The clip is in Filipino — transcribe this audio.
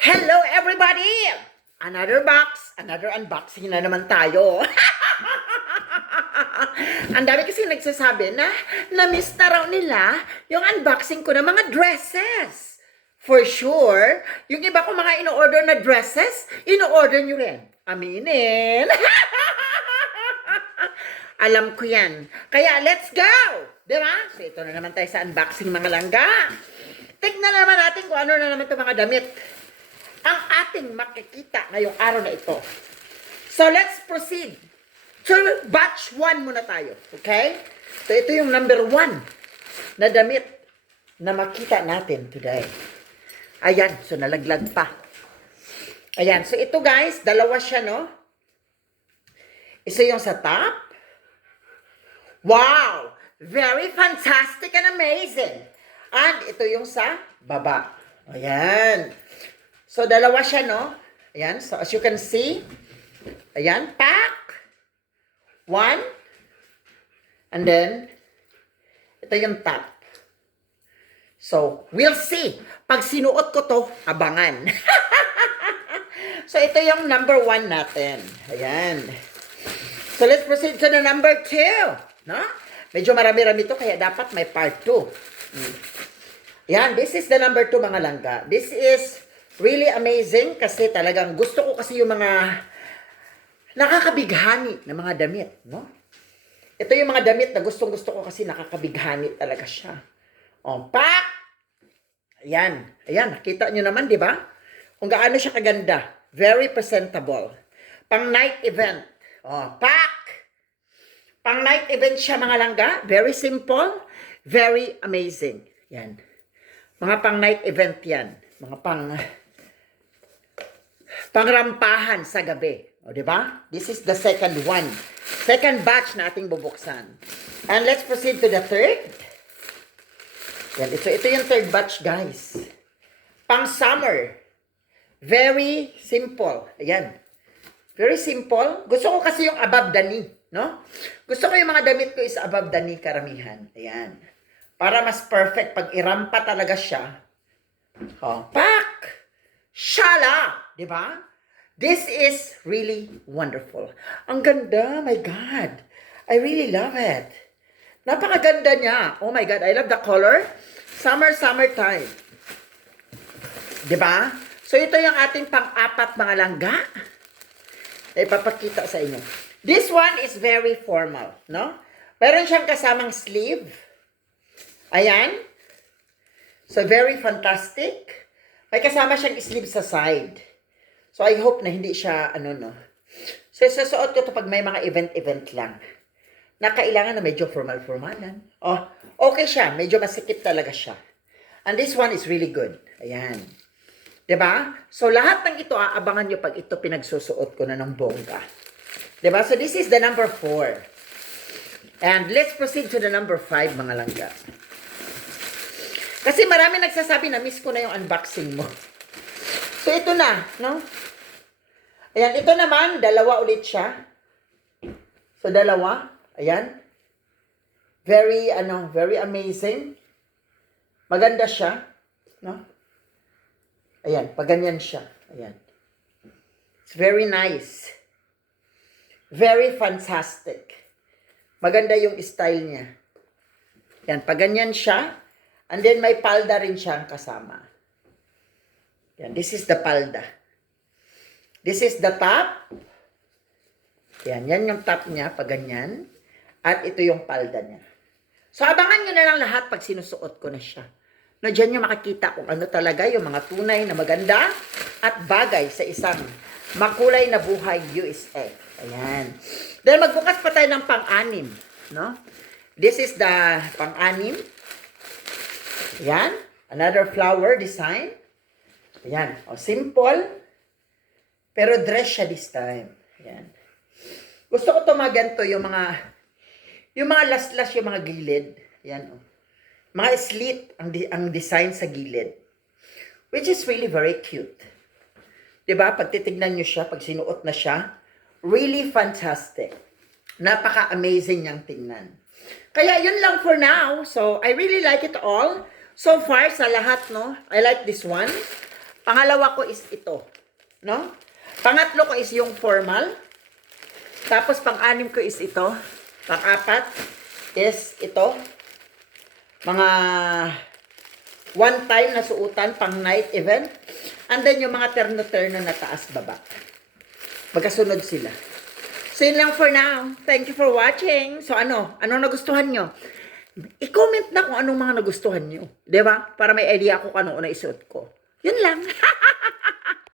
Hello everybody! Another box, another unboxing na naman tayo. Ang dami kasi nagsasabi na na-miss na raw nila yung unboxing ko ng mga dresses. For sure, yung iba ko mga ino-order na dresses, ino-order nyo rin. Aminin. Alam ko yan. Kaya let's go! Diba? So ito na naman tayo sa unboxing mga langga. Tignan naman natin kung ano na naman itong mga damit ang ating makikita ngayong araw na ito. So let's proceed to batch 1 muna tayo. Okay? So ito yung number 1 na damit na makita natin today. Ayan, so nalaglag pa. Ayan, so ito guys, dalawa siya, no? Isa yung sa top. Wow! Very fantastic and amazing. And ito yung sa baba. Ayan. So, dalawa siya, no? Ayan. So, as you can see, ayan, pack. 1. And then, ito yung top. So, we'll see. Pag sinuot ko to, abangan. So, ito yung number 1 natin. Ayan. So, let's proceed to the number 2. No? Medyo marami-rami to, kaya dapat may part 2. Ayan, this is the number 2, mga langga. This is really amazing kasi talagang gusto ko kasi yung mga nakakabighani na mga damit, no? Ito yung mga damit na gustong-gusto ko kasi nakakabighani talaga siya. O, pak! Ayan. Ayan, nakita nyo naman, di ba? Kung gaano siya kaganda. Very presentable. Pang night event. O, pak! Pang night event siya, mga langga. Very simple. Very amazing. Yan. Mga pang night event yan. Mga pangrampahan sa gabi. O, di ba? This is the second one. Second batch na ating bubuksan. And let's proceed to the third. Yan. Ito yung third batch, guys. Pang summer. Very simple. Ayan. Very simple. Gusto ko kasi yung above the knee, no? Gusto ko yung mga damit ko is above the knee karamihan. Ayan. Para mas perfect pag irampa talaga siya. Oh, pak! Shala! Di ba? This is really wonderful. Ang ganda, my God. I really love it. Napakaganda niya. Oh my God, I love the color. Summertime. Di ba? So ito yung ating pang-apat, mga langga. Ipapakita sa inyo. This one is very formal, no? Meron siyang kasamang sleeve. Ayan. So, very fantastic. May kasama siyang sleeve sa side. So, I hope na hindi siya, no. So, sasuot ko ito pag may mga event lang. Na kailangan na medyo formal-formalan. Oh, okay siya. Medyo masikip talaga siya. And this one is really good. Ayan. Diba? So, lahat ng ito, aabangan nyo pag ito pinagsusuot ko na ng bongga. Diba? So, this is the number 4. And let's proceed to the number 5, mga langga. Kasi marami nagsasabi na miss ko na yung unboxing mo. So, ito na, no? Ayan, ito naman, dalawa ulit siya. So, dalawa. Ayan. Very, very amazing. Maganda siya. No? Ayan, paganyan siya. Ayan. It's very nice. Very fantastic. Maganda yung style niya. Ayan, paganyan siya. And then may palda rin siyang kasama. Yan, this is the palda. This is the top. Yan yung top niya, pag ganyan. At ito yung palda niya. So, abangan nyo na lang lahat pag sinusuot ko na siya. No, dyan nyo makikita kung ano talaga yung mga tunay na maganda at bagay sa isang makulay na buhay USA. Ayan. Then, magbukas pa tayo ng pang-anim. No? This is the pang-anim. Ayan. Another flower design. Ayan. O, simple. Pero dress siya this time. Ayan. Gusto ko ito mga ganito, yung mga las-las, yung mga gilid. Ayan. O. Mga slit ang design sa gilid. Which is really very cute. Diba? Pag titignan nyo siya, pag sinuot na siya, really fantastic. Napaka-amazing niyang tingnan. Kaya yun lang for now. So, I really like it all. So far, sa lahat, no, I like this one. Pangalawa ko is ito. No? Pangatlo ko is yung formal. Tapos pang-anim ko is ito. Pang-apat is ito. Mga one time na suotan pang night event. And then yung mga terno-terno na taas-baba. Magkasunod sila. So yun lang for now. Thank you for watching. So ano nagustuhan nyo? I-comment na kung anong mga nagustuhan nyo. Diba? Para may idea ako kung ano isuot ko. Yun lang.